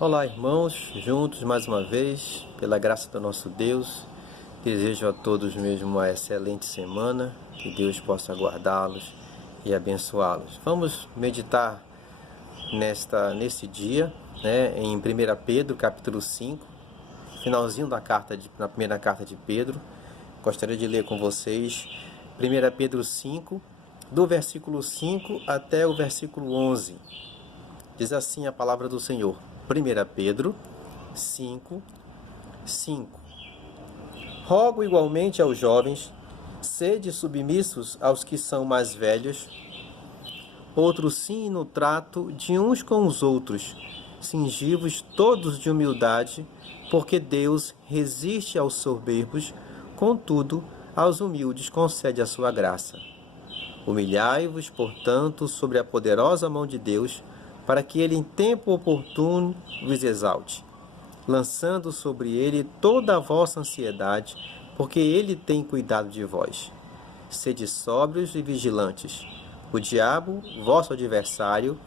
Olá, irmãos, juntos mais uma vez, pela graça do nosso Deus, desejo a todos mesmo uma excelente semana, que Deus possa guardá-los e abençoá-los. Vamos meditar nesse dia, em 1 Pedro, capítulo 5, finalzinho na primeira carta de Pedro. Gostaria de ler com vocês 1 Pedro 5, do versículo 5 até o versículo 11. Diz assim a palavra do Senhor. 1 Pedro 5, 5. Rogo igualmente aos jovens, sede submissos aos que são mais velhos, outros sim no trato de uns com os outros, cingivos todos de humildade, porque Deus resiste aos soberbos, contudo, aos humildes concede a sua graça. Humilhai-vos, portanto, sobre a poderosa mão de Deus, para que ele em tempo oportuno vos exalte, lançando sobre ele toda a vossa ansiedade, porque ele tem cuidado de vós. Sede sóbrios e vigilantes. O diabo, vosso adversário,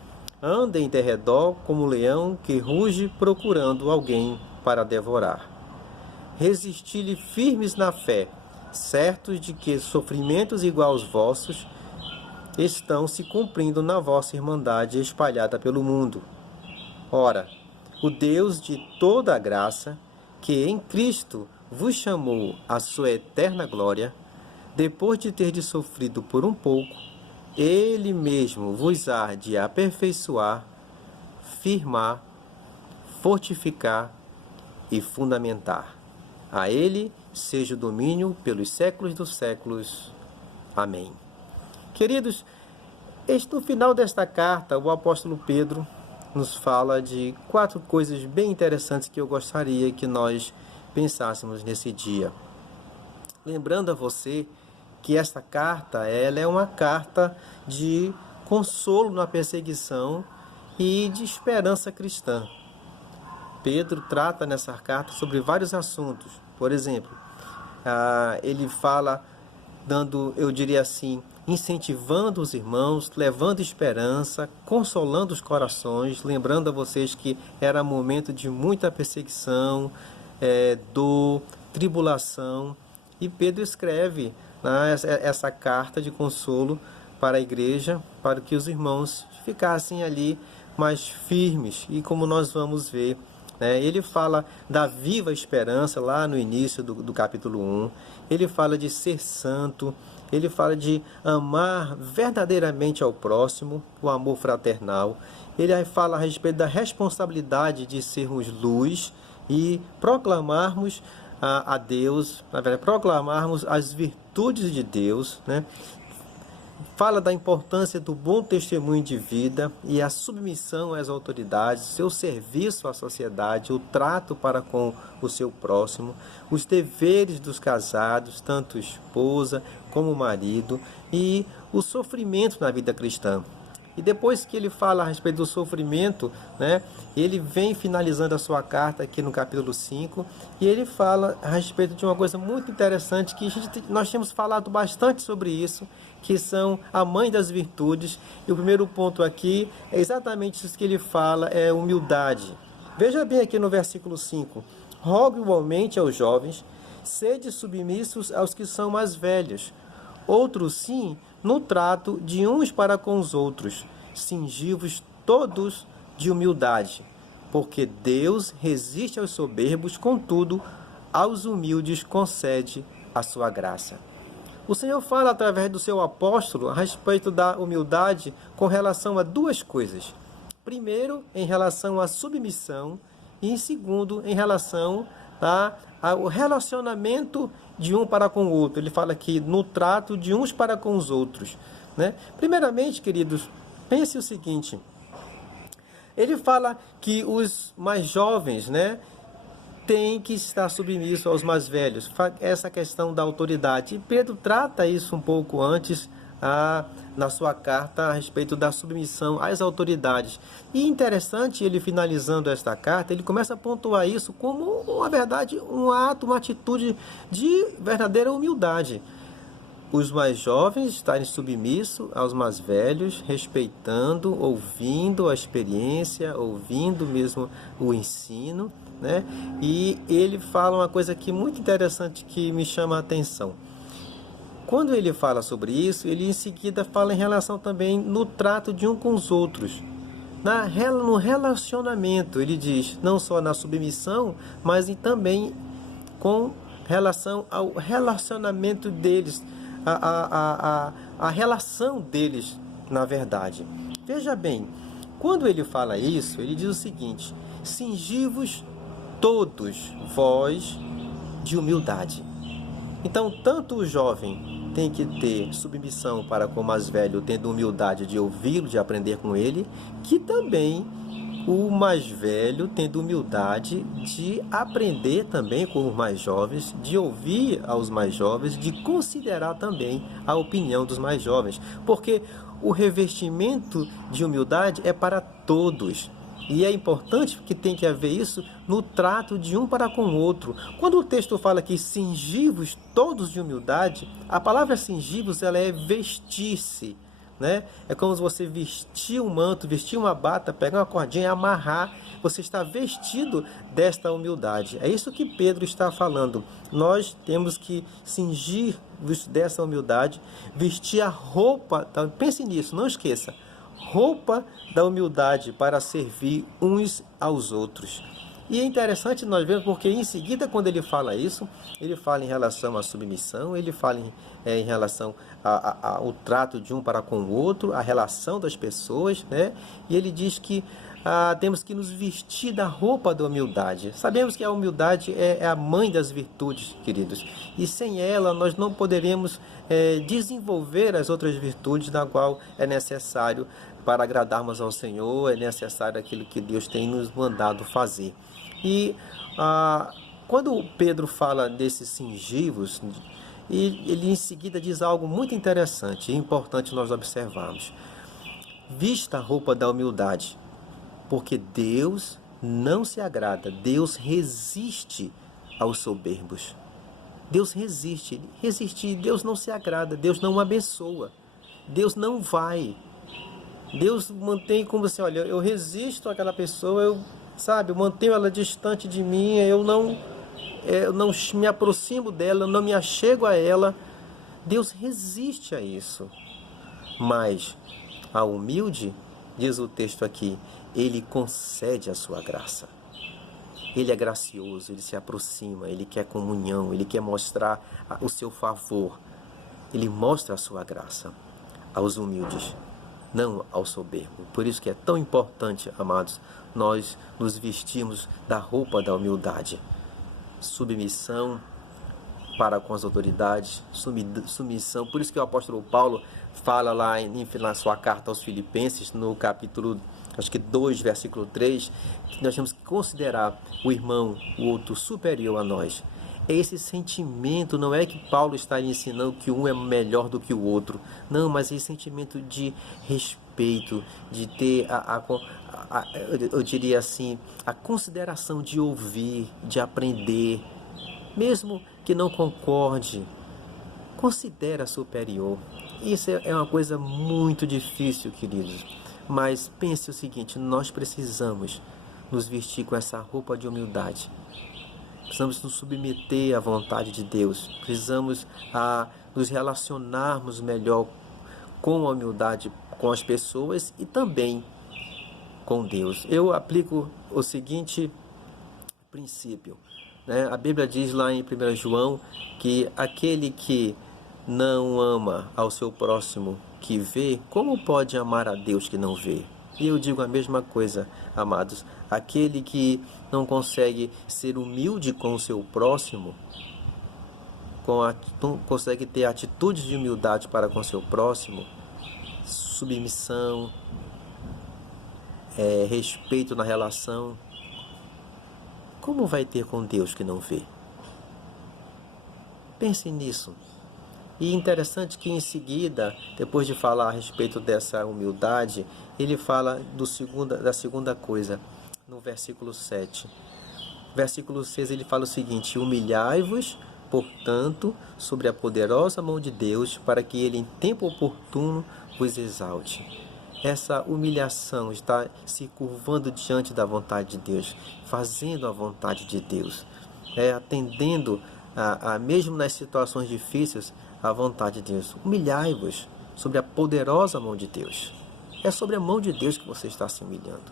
anda em derredor como um leão que ruge procurando alguém para devorar. Resisti-lhe firmes na fé, certos de que sofrimentos iguais aos vossos estão se cumprindo na vossa irmandade espalhada pelo mundo. Ora, o Deus de toda a graça, que em Cristo vos chamou à sua eterna glória, depois de terdes sofrido por um pouco, Ele mesmo vos há de aperfeiçoar, firmar, fortificar e fundamentar. A Ele seja o domínio pelos séculos dos séculos. Amém. Queridos, no final desta carta, o apóstolo Pedro nos fala de 4 coisas bem interessantes que eu gostaria que nós pensássemos nesse dia. Lembrando a você que esta carta ela é uma carta de consolo na perseguição e de esperança cristã. Pedro trata nessa carta sobre vários assuntos. Por exemplo, ele fala eu diria assim, incentivando os irmãos, levando esperança, consolando os corações, lembrando a vocês que era momento de muita perseguição, dor, tribulação, e Pedro escreve essa carta de consolo para a igreja, para que os irmãos ficassem ali mais firmes, e como nós vamos ver, ele fala da viva esperança lá no início do capítulo 1, ele fala de ser santo, ele fala de amar verdadeiramente ao próximo, o amor fraternal, ele fala a respeito da responsabilidade de sermos luz e proclamarmos a Deus, na verdade, proclamarmos as virtudes de Deus, Fala da importância do bom testemunho de vida e a submissão às autoridades, seu serviço à sociedade, o trato para com o seu próximo, os deveres dos casados, tanto esposa como marido, e o sofrimento na vida cristã. E depois que ele fala a respeito do sofrimento, ele vem finalizando a sua carta aqui no capítulo 5, e ele fala a respeito de uma coisa muito interessante, que nós temos falado bastante sobre isso, que são a mãe das virtudes, e o primeiro ponto aqui é exatamente isso que ele fala, é humildade. Veja bem aqui no versículo 5, rogo igualmente aos jovens, sede submissos aos que são mais velhos, outros sim, no trato de uns para com os outros, cingivos todos de humildade, porque Deus resiste aos soberbos, contudo, aos humildes concede a sua graça. O Senhor fala através do seu apóstolo a respeito da humildade com relação a 2 coisas. Primeiro, em relação à submissão, e em segundo, em relação ao relacionamento de um para com o outro. Ele fala aqui no trato de uns para com os outros. Primeiramente, queridos, pense o seguinte. Ele fala que os mais jovens, têm que estar submissos aos mais velhos. Essa questão da autoridade. E Pedro trata isso um pouco antes na sua carta a respeito da submissão às autoridades. E interessante, ele finalizando esta carta, ele começa a pontuar isso como, uma verdade, um ato, uma atitude de verdadeira humildade. os mais jovens estarem submissos aos mais velhos, respeitando, ouvindo a experiência, ouvindo mesmo o ensino, né? E ele fala uma coisa aqui muito interessante que me chama a atenção. Quando ele fala sobre isso, ele em seguida fala em relação também no trato de um com os outros. No relacionamento, ele diz, não só na submissão, mas também com relação ao relacionamento deles, a relação deles, na verdade. Veja bem, quando ele fala isso, ele diz o seguinte: cingi-vos todos vós de humildade. Então, tanto o jovem tem que ter submissão para com o mais velho, tendo humildade de ouvi-lo, de aprender com ele, que também o mais velho tendo humildade de aprender também com os mais jovens, de ouvir aos mais jovens, de considerar também a opinião dos mais jovens, porque o revestimento de humildade é para todos. E é importante que tem que haver isso no trato de um para com o outro. Quando o texto fala que cingi-vos todos de humildade, a palavra cingi-vos, ela é vestir-se, né? É como se você vestir um manto, vestir uma bata, pegar uma cordinha e amarrar. Você está vestido desta humildade. É isso que Pedro está falando. Nós temos que cingir-vos dessa humildade, vestir a roupa. Então, pense nisso, não esqueça. Roupa da humildade para servir uns aos outros. E é interessante nós vermos porque em seguida quando ele fala isso, ele fala em relação à submissão, ele fala em relação ao trato de um para com o outro, a relação das pessoas, né? E ele diz que temos que nos vestir da roupa da humildade. Sabemos que a humildade é a mãe das virtudes, queridos, e sem ela nós não poderemos desenvolver as outras virtudes na qual é necessário para agradarmos ao Senhor, é necessário aquilo que Deus tem nos mandado fazer. E quando Pedro fala desses cingivos, ele em seguida diz algo muito interessante e importante nós observarmos. Vista a roupa da humildade, porque Deus não se agrada, Deus resiste aos soberbos. Deus resiste, Deus não se agrada, Deus não abençoa, Deus não vai. Deus mantém como assim, olha, eu resisto àquela pessoa, eu mantenho ela distante de mim, eu não me aproximo dela, eu não me achego a ela. Deus resiste a isso. Mas a humilde, diz o texto aqui, ele concede a sua graça. Ele é gracioso, ele se aproxima, ele quer comunhão, ele quer mostrar o seu favor. Ele mostra a sua graça aos humildes, não ao soberbo. Por isso que é tão importante, amados, nós nos vestirmos da roupa da humildade. Submissão para com as autoridades, submissão. Por isso que o apóstolo Paulo fala lá na sua carta aos Filipenses, no capítulo 2, versículo 3, que nós temos que considerar o irmão, o outro, superior a nós. Esse sentimento, não é que Paulo está ensinando que um é melhor do que o outro, não, mas esse sentimento de respeito, de ter eu diria assim, a consideração de ouvir, de aprender, mesmo que não concorde, considera superior. Isso é uma coisa muito difícil, queridos, mas pense o seguinte: nós precisamos nos vestir com essa roupa de humildade. Precisamos nos submeter à vontade de Deus. Precisamos nos relacionarmos melhor com a humildade com as pessoas e também com Deus. Eu aplico o seguinte princípio, né? A Bíblia diz lá em 1 João que aquele que não ama ao seu próximo que vê, como pode amar a Deus que não vê? E eu digo a mesma coisa, amados. Aquele que não consegue ser humilde com o seu próximo, não consegue ter atitudes de humildade para com o seu próximo, submissão, respeito na relação, como vai ter com Deus que não vê? Pense nisso. E interessante que em seguida, depois de falar a respeito dessa humildade, ele fala da segunda coisa, no versículo 7. Versículo 6 ele fala o seguinte: humilhai-vos, portanto, sobre a poderosa mão de Deus, para que ele em tempo oportuno vos exalte. Essa humilhação está se curvando diante da vontade de Deus, fazendo a vontade de Deus, atendendo mesmo nas situações difíceis, a vontade de Deus. Humilhai-vos sobre a poderosa mão de Deus. É sobre a mão de Deus que você está se humilhando.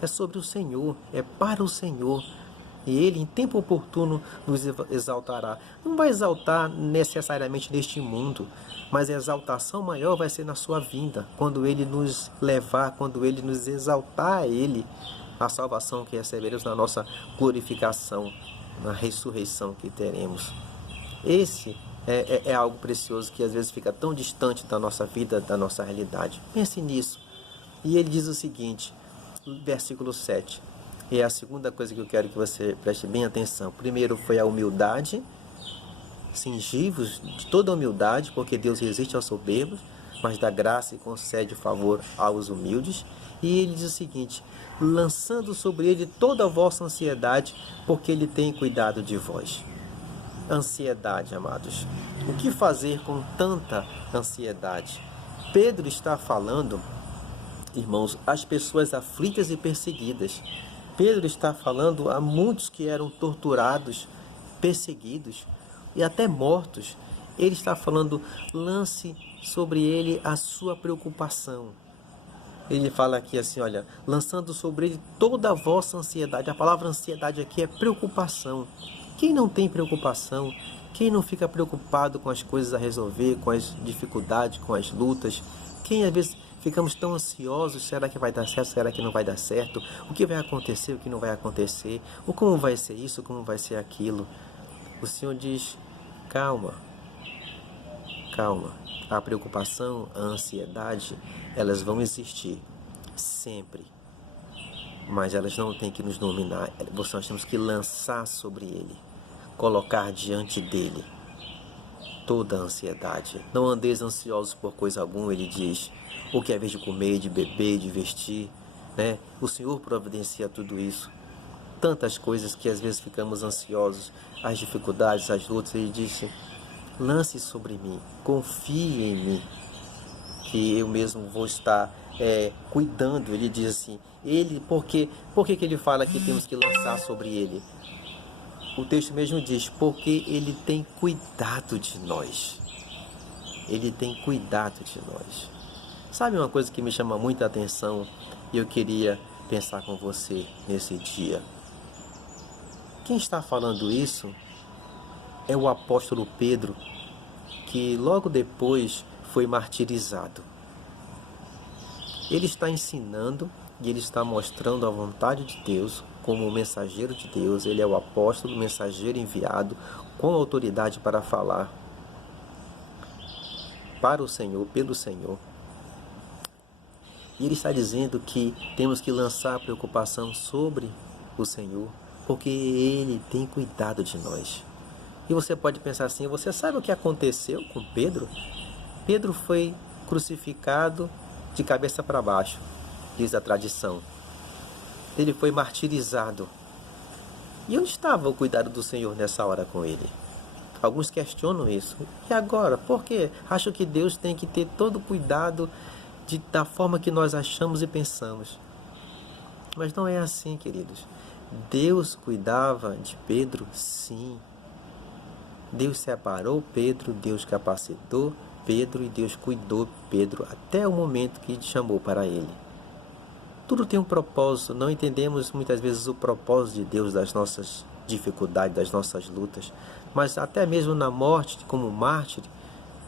É sobre o Senhor, é para o Senhor. E Ele, em tempo oportuno, nos exaltará. Não vai exaltar necessariamente neste mundo, mas a exaltação maior vai ser na sua vinda, quando Ele nos levar, quando Ele nos exaltar a Ele, a salvação que receberemos na nossa glorificação, na ressurreição que teremos. Esse é algo precioso que às vezes fica tão distante da nossa vida, da nossa realidade. Pense nisso. E ele diz o seguinte, versículo 7. E é a segunda coisa que eu quero que você preste bem atenção. Primeiro foi a humildade. Cingivos de toda a humildade, porque Deus resiste aos soberbos, mas dá graça e concede favor aos humildes. E ele diz o seguinte, lançando sobre ele toda a vossa ansiedade, porque ele tem cuidado de vós. Ansiedade, amados. O que fazer com tanta ansiedade? Pedro está falando, irmãos, às pessoas aflitas e perseguidas. Pedro está falando a muitos que eram torturados, perseguidos e até mortos. Ele está falando, lance sobre ele a sua preocupação. Ele fala aqui assim, olha, lançando sobre ele toda a vossa ansiedade. A palavra ansiedade aqui é preocupação. Quem não tem preocupação, quem não fica preocupado com as coisas a resolver, com as dificuldades, com as lutas, quem às vezes ficamos tão ansiosos, será que vai dar certo, será que não vai dar certo, o que vai acontecer, o que não vai acontecer, ou como vai ser isso, como vai ser aquilo. O Senhor diz, calma, calma, a preocupação, a ansiedade, elas vão existir sempre, mas elas não têm que nos dominar. Nós temos que lançar sobre ele, colocar diante dele toda a ansiedade. Não andeis ansiosos por coisa alguma, ele diz, o que é vez de comer, de beber, de vestir, né? O Senhor providencia tudo isso. Tantas coisas que às vezes ficamos ansiosos, as dificuldades, as lutas, ele disse, lance sobre mim, confie em mim, que eu mesmo vou estar cuidando. Ele diz assim, por que ele fala que temos que lançar sobre ele? O texto mesmo diz, porque ele tem cuidado de nós. Ele tem cuidado de nós. Sabe uma coisa que me chama muita atenção e eu queria pensar com você nesse dia? Quem está falando isso é o apóstolo Pedro, que logo depois foi martirizado. Ele está ensinando e ele está mostrando a vontade de Deus como o mensageiro de Deus. Ele é o apóstolo, mensageiro enviado com autoridade para falar para o Senhor, pelo Senhor. E ele está dizendo que temos que lançar a preocupação sobre o Senhor, porque Ele tem cuidado de nós. E você pode pensar assim, você sabe o que aconteceu com Pedro? Pedro foi crucificado de cabeça para baixo, diz a tradição. Ele foi martirizado. E onde estava o cuidado do Senhor nessa hora com ele? Alguns questionam isso. E agora? Por quê? Acham que Deus tem que ter todo o cuidado da forma que nós achamos e pensamos. Mas não é assim, queridos. Deus cuidava de Pedro, sim. Deus separou Pedro, Deus capacitou Pedro e Deus cuidou Pedro até o momento que chamou para ele. Tudo tem um propósito. Não entendemos muitas vezes o propósito de Deus das nossas dificuldades, das nossas lutas. Mas até mesmo na morte, como mártir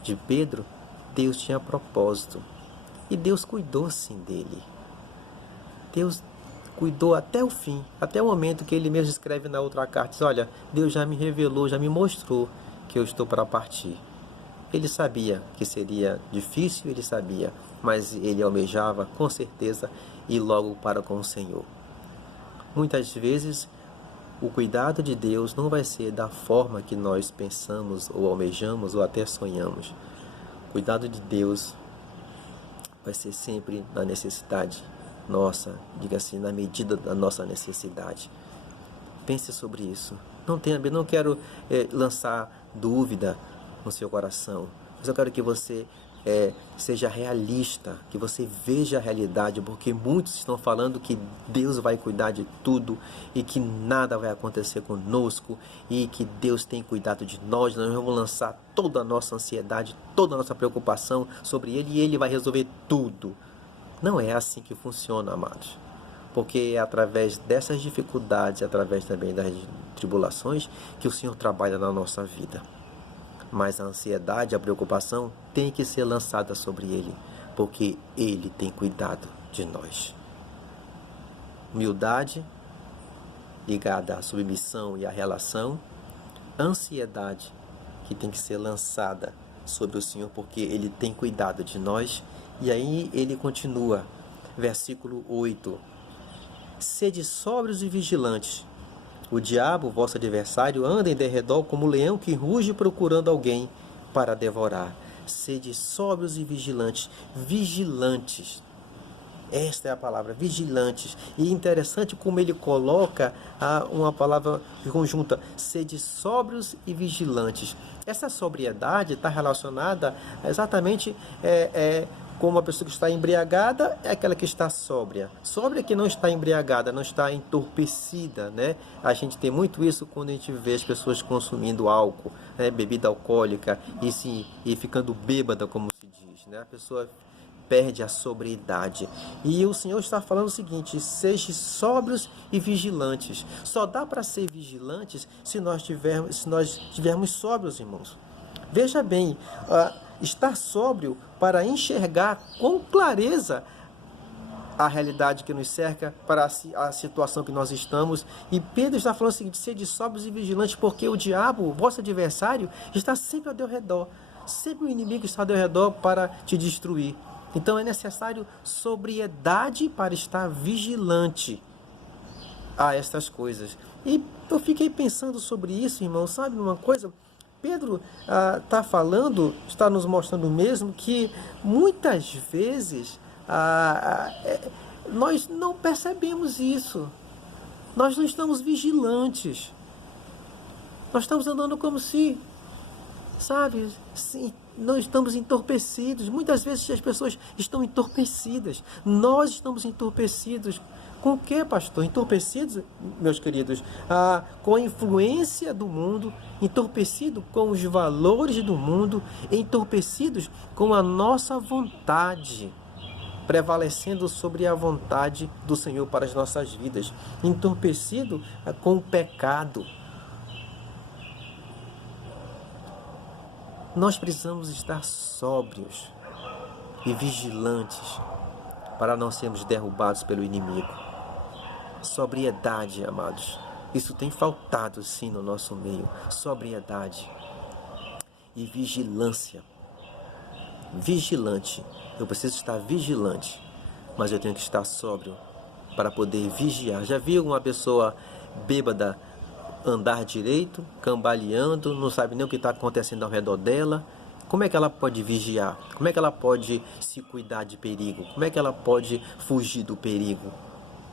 de Pedro, Deus tinha propósito. E Deus cuidou sim dele. Deus cuidou até o fim, até o momento que ele mesmo escreve na outra carta. Diz, olha, Deus já me revelou, já me mostrou que eu estou para partir. Ele sabia que seria difícil, ele sabia, mas ele almejava com certeza ir logo para com o Senhor. Muitas vezes o cuidado de Deus não vai ser da forma que nós pensamos ou almejamos ou até sonhamos. O cuidado de Deus vai ser sempre na necessidade nossa, diga assim, na medida da nossa necessidade. Pense sobre isso. Não quero lançar dúvida no seu coração, mas eu quero que você seja realista, que você veja a realidade, porque muitos estão falando que Deus vai cuidar de tudo e que nada vai acontecer conosco e que Deus tem cuidado de nós. Nós vamos lançar toda a nossa ansiedade, toda a nossa preocupação sobre Ele e Ele vai resolver tudo. Não é assim que funciona, amados. Porque é através dessas dificuldades, através também das tribulações, que o Senhor trabalha na nossa vida. Mas a ansiedade, a preocupação tem que ser lançada sobre Ele, porque Ele tem cuidado de nós. Humildade, ligada à submissão e à relação. Ansiedade, que tem que ser lançada sobre o Senhor, porque Ele tem cuidado de nós. E aí ele continua, versículo 8. Sede sóbrios e vigilantes. O diabo, vosso adversário, anda em derredor como um leão que ruge procurando alguém para devorar. Sede sóbrios e vigilantes. Vigilantes. Esta é a palavra, vigilantes. E interessante como ele coloca uma palavra conjunta. Sede sóbrios e vigilantes. Essa sobriedade está relacionada exatamente como a pessoa que está embriagada é aquela que está sóbria. Sóbria que não está embriagada, não está entorpecida, né? A gente tem muito isso quando a gente vê as pessoas consumindo álcool, né? Bebida alcoólica e ficando bêbada, como se diz, né? A pessoa perde a sobriedade. E o Senhor está falando o seguinte: sejam sóbrios e vigilantes. Só dá para ser vigilantes se nós tivermos sóbrios, irmãos. Veja bem, estar sóbrio para enxergar com clareza a realidade que nos cerca, para a situação que nós estamos. E Pedro está falando o seguinte: sede sóbrios e vigilantes, porque o diabo, o vosso adversário, está sempre ao teu redor. Sempre o inimigo está ao teu redor para te destruir. Então é necessário sobriedade para estar vigilante a estas coisas. E eu fiquei pensando sobre isso, irmão. Sabe uma coisa? Pedro está nos mostrando mesmo que muitas vezes nós não percebemos isso. Nós não estamos vigilantes. Nós estamos andando como se, sabe, não estamos entorpecidos. Muitas vezes as pessoas estão entorpecidas. Nós estamos entorpecidos. Com o que, pastor? Entorpecidos, meus queridos, com a influência do mundo, entorpecido com os valores do mundo, entorpecidos com a nossa vontade, prevalecendo sobre a vontade do Senhor para as nossas vidas, entorpecido com o pecado. Nós precisamos estar sóbrios e vigilantes para não sermos derrubados pelo inimigo. Sobriedade, amados. Isso tem faltado sim no nosso meio. Sobriedade e vigilância. Vigilante. Eu preciso estar vigilante, mas eu tenho que estar sóbrio para poder vigiar. Já viu uma pessoa bêbada andar direito, cambaleando, não sabe nem o que está acontecendo ao redor dela? Como é que ela pode vigiar? Como é que ela pode se cuidar de perigo? Como é que ela pode fugir do perigo?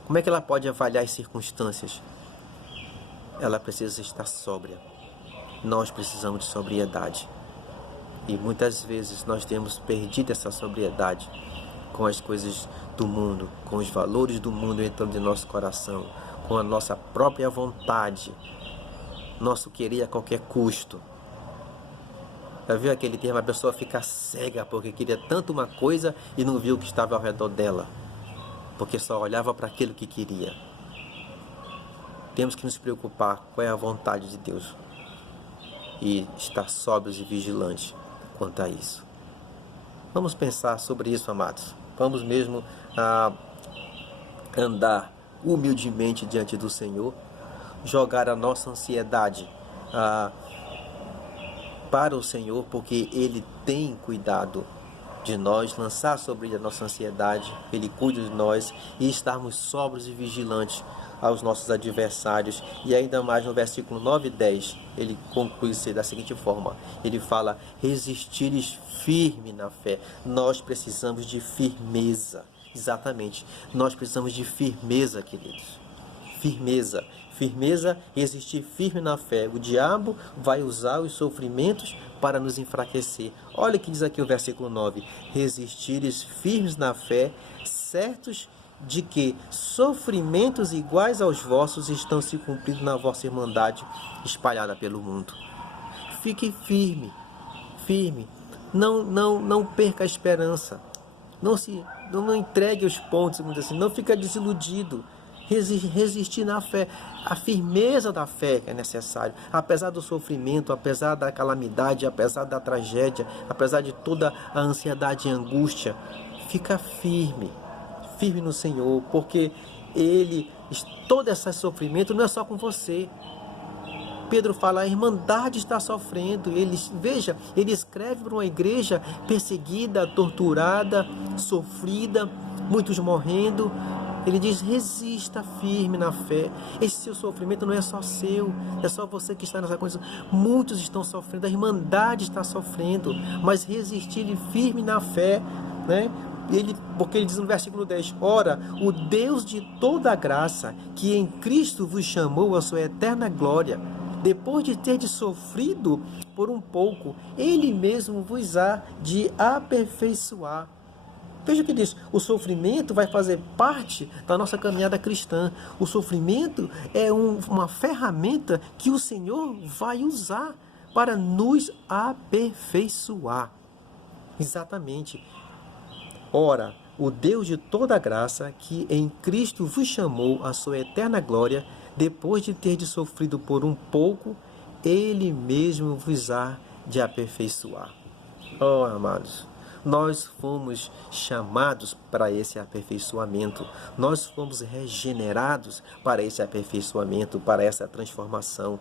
Como é que ela pode avaliar as circunstâncias? Ela precisa estar sóbria. Nós precisamos de sobriedade. E muitas vezes nós temos perdido essa sobriedade com as coisas do mundo, com os valores do mundo entrando em nosso coração, com a nossa própria vontade, nosso querer a qualquer custo. Já viu aquele termo, a pessoa fica cega porque queria tanto uma coisa e não viu o que estava ao redor dela, porque só olhava para aquilo que queria. Temos que nos preocupar qual é a vontade de Deus e estar sóbrios e vigilantes quanto a isso. Vamos pensar sobre isso, amados. Vamos mesmo andar humildemente diante do Senhor, jogar a nossa ansiedade para o Senhor, porque Ele tem cuidado de nós, lançar sobre Ele a nossa ansiedade, Ele cuida de nós, e estarmos sóbrios e vigilantes aos nossos adversários. E ainda mais no versículo 9 e 10, ele conclui-se da seguinte forma: ele fala, resistires firme na fé. Nós precisamos de firmeza. Exatamente, nós precisamos de firmeza, queridos. firmeza. Firmeza, resistir firme na fé. O diabo vai usar os sofrimentos para nos enfraquecer. Olha o que diz aqui o versículo 9. Resistires firmes na fé, certos de que sofrimentos iguais aos vossos estão se cumprindo na vossa irmandade espalhada pelo mundo. Fique firme, firme. Não perca a esperança. Não entregue os pontos, assim. Não fica desiludido. Resistir na fé. A firmeza da fé é necessário. Apesar do sofrimento, apesar da calamidade, apesar da tragédia, apesar de toda a ansiedade e angústia, fica firme. Firme no Senhor, porque todo esse sofrimento não é só com você. Pedro fala, a irmandade está sofrendo. Ele escreve para uma igreja perseguida, torturada, sofrida, muitos morrendo. Ele diz, resista firme na fé. Esse seu sofrimento não é só seu, é só você que está nessa condição. Muitos estão sofrendo, a irmandade está sofrendo, mas resistir firme na fé, né? Porque ele diz no versículo 10, ora, o Deus de toda graça, que em Cristo vos chamou à sua eterna glória, depois de ter sofrido por um pouco, Ele mesmo vos há de aperfeiçoar. Veja o que diz, o sofrimento vai fazer parte da nossa caminhada cristã. O sofrimento é uma ferramenta que o Senhor vai usar para nos aperfeiçoar. Exatamente. Ora, o Deus de toda graça, que em Cristo vos chamou à sua eterna glória, depois de ter sofrido por um pouco, Ele mesmo vos há de aperfeiçoar. Oh, amados, nós fomos chamados para esse aperfeiçoamento. Nós fomos regenerados para esse aperfeiçoamento, para essa transformação.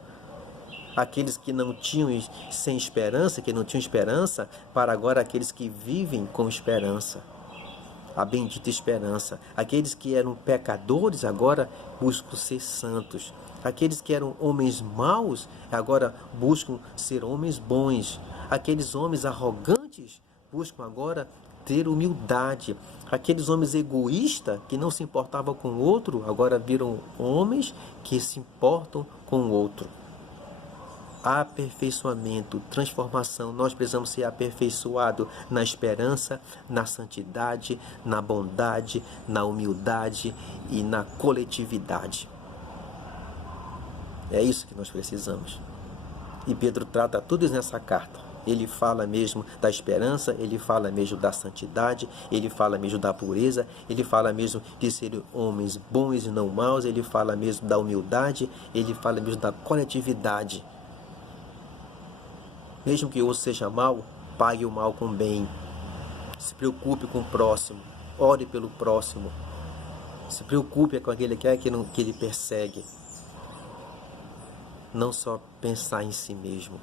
Aqueles que não tinham sem esperança, que não tinham esperança, para agora aqueles que vivem com esperança. A bendita esperança. Aqueles que eram pecadores agora buscam ser santos. Aqueles que eram homens maus agora buscam ser homens bons. Aqueles homens arrogantes buscam agora ter humildade. Aqueles homens egoístas que não se importavam com o outro agora viram homens que se importam com o outro. Aperfeiçoamento, transformação. Nós precisamos ser aperfeiçoados na esperança, na santidade, na bondade, na humildade e na coletividade. É isso que nós precisamos. E Pedro trata tudo isso nessa carta. Ele fala mesmo da esperança, ele fala mesmo da santidade, ele fala mesmo da pureza, ele fala mesmo de ser homens bons e não maus, ele fala mesmo da humildade, ele fala mesmo da coletividade. Mesmo que o outro seja mal, pague o mal com o bem. Se preocupe com o próximo. Ore pelo próximo. Se preocupe com aquele que ele persegue. Não só pensar em si mesmo.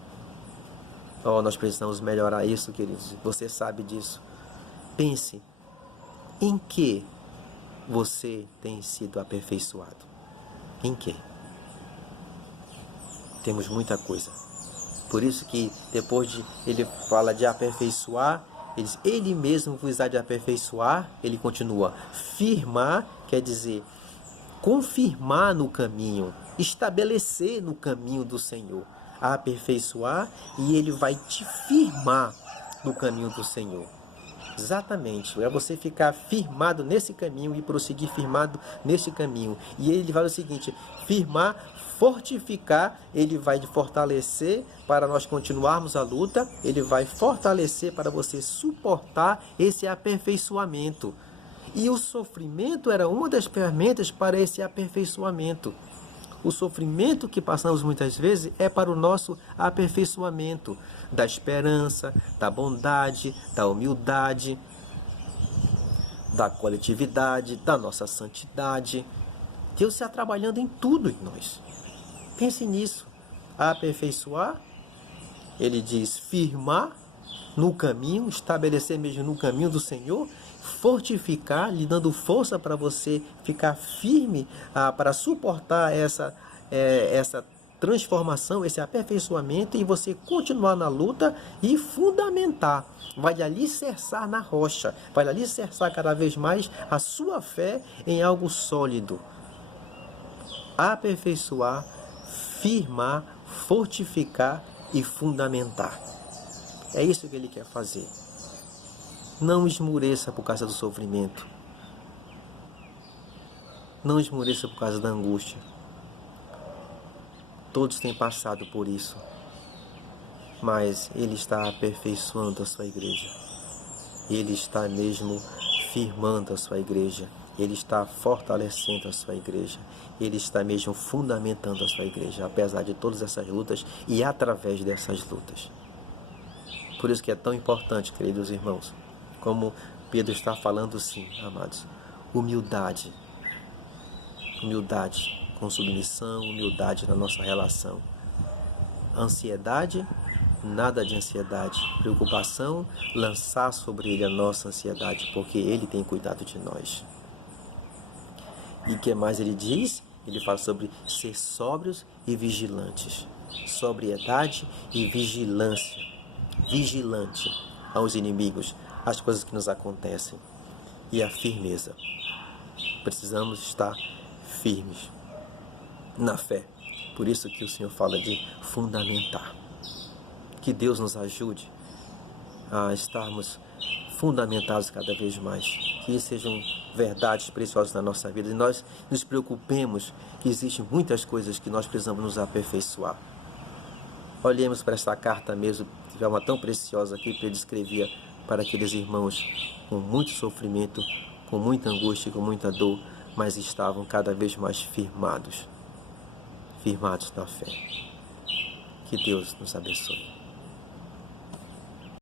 Oh, nós precisamos melhorar isso, queridos. Você sabe disso. Pense em que você tem sido aperfeiçoado. Em que? Temos muita coisa. Por isso que depois ele fala de aperfeiçoar, ele diz, Ele mesmo vos há de aperfeiçoar, ele continua, firmar, quer dizer, confirmar no caminho, estabelecer no caminho do Senhor, aperfeiçoar, e ele vai te firmar no caminho do Senhor. Exatamente, é você ficar firmado nesse caminho e prosseguir firmado nesse caminho. E ele fala o seguinte, firmar, fortificar, ele vai fortalecer para nós continuarmos a luta, ele vai fortalecer para você suportar esse aperfeiçoamento. E o sofrimento era uma das ferramentas para esse aperfeiçoamento. O sofrimento que passamos muitas vezes é para o nosso aperfeiçoamento da esperança, da bondade, da humildade, da coletividade, da nossa santidade. Deus está trabalhando em tudo em nós. Pense nisso. Aperfeiçoar, ele diz firmar no caminho, estabelecer mesmo no caminho do Senhor, fortificar, lhe dando força para você ficar firme, para suportar essa transformação, esse aperfeiçoamento, e você continuar na luta e fundamentar, vai alicerçar na rocha, vai alicerçar cada vez mais a sua fé em algo sólido. aperfeiçoar, firmar, fortificar e fundamentar. É isso que ele quer fazer. Não esmoreça por causa do sofrimento. Não esmoreça por causa da angústia. Todos têm passado por isso. Mas Ele está aperfeiçoando a sua igreja. Ele está mesmo firmando a sua igreja. Ele está fortalecendo a sua igreja. Ele está mesmo fundamentando a sua igreja, apesar de todas essas lutas e através dessas lutas. Por isso que é tão importante, queridos irmãos, como Pedro está falando, sim, amados, humildade. Humildade com submissão, humildade na nossa relação. Ansiedade, nada de ansiedade. Preocupação, lançar sobre Ele a nossa ansiedade, porque Ele tem cuidado de nós. E o que mais ele diz? Ele fala sobre ser sóbrios e vigilantes. Sobriedade e vigilância. Vigilante aos inimigos, às coisas que nos acontecem. E a firmeza. Precisamos estar firmes na fé. Por isso que o Senhor fala de fundamentar. Que Deus nos ajude a estarmos fundamentados cada vez mais. Que isso sejam verdades preciosas na nossa vida. E nós nos preocupemos que existem muitas coisas que nós precisamos nos aperfeiçoar. Olhemos para esta carta mesmo, que é uma tão preciosa aqui, que ele escrevia para aqueles irmãos com muito sofrimento, com muita angústia, com muita dor, mas estavam cada vez mais firmados na fé. Que Deus nos abençoe.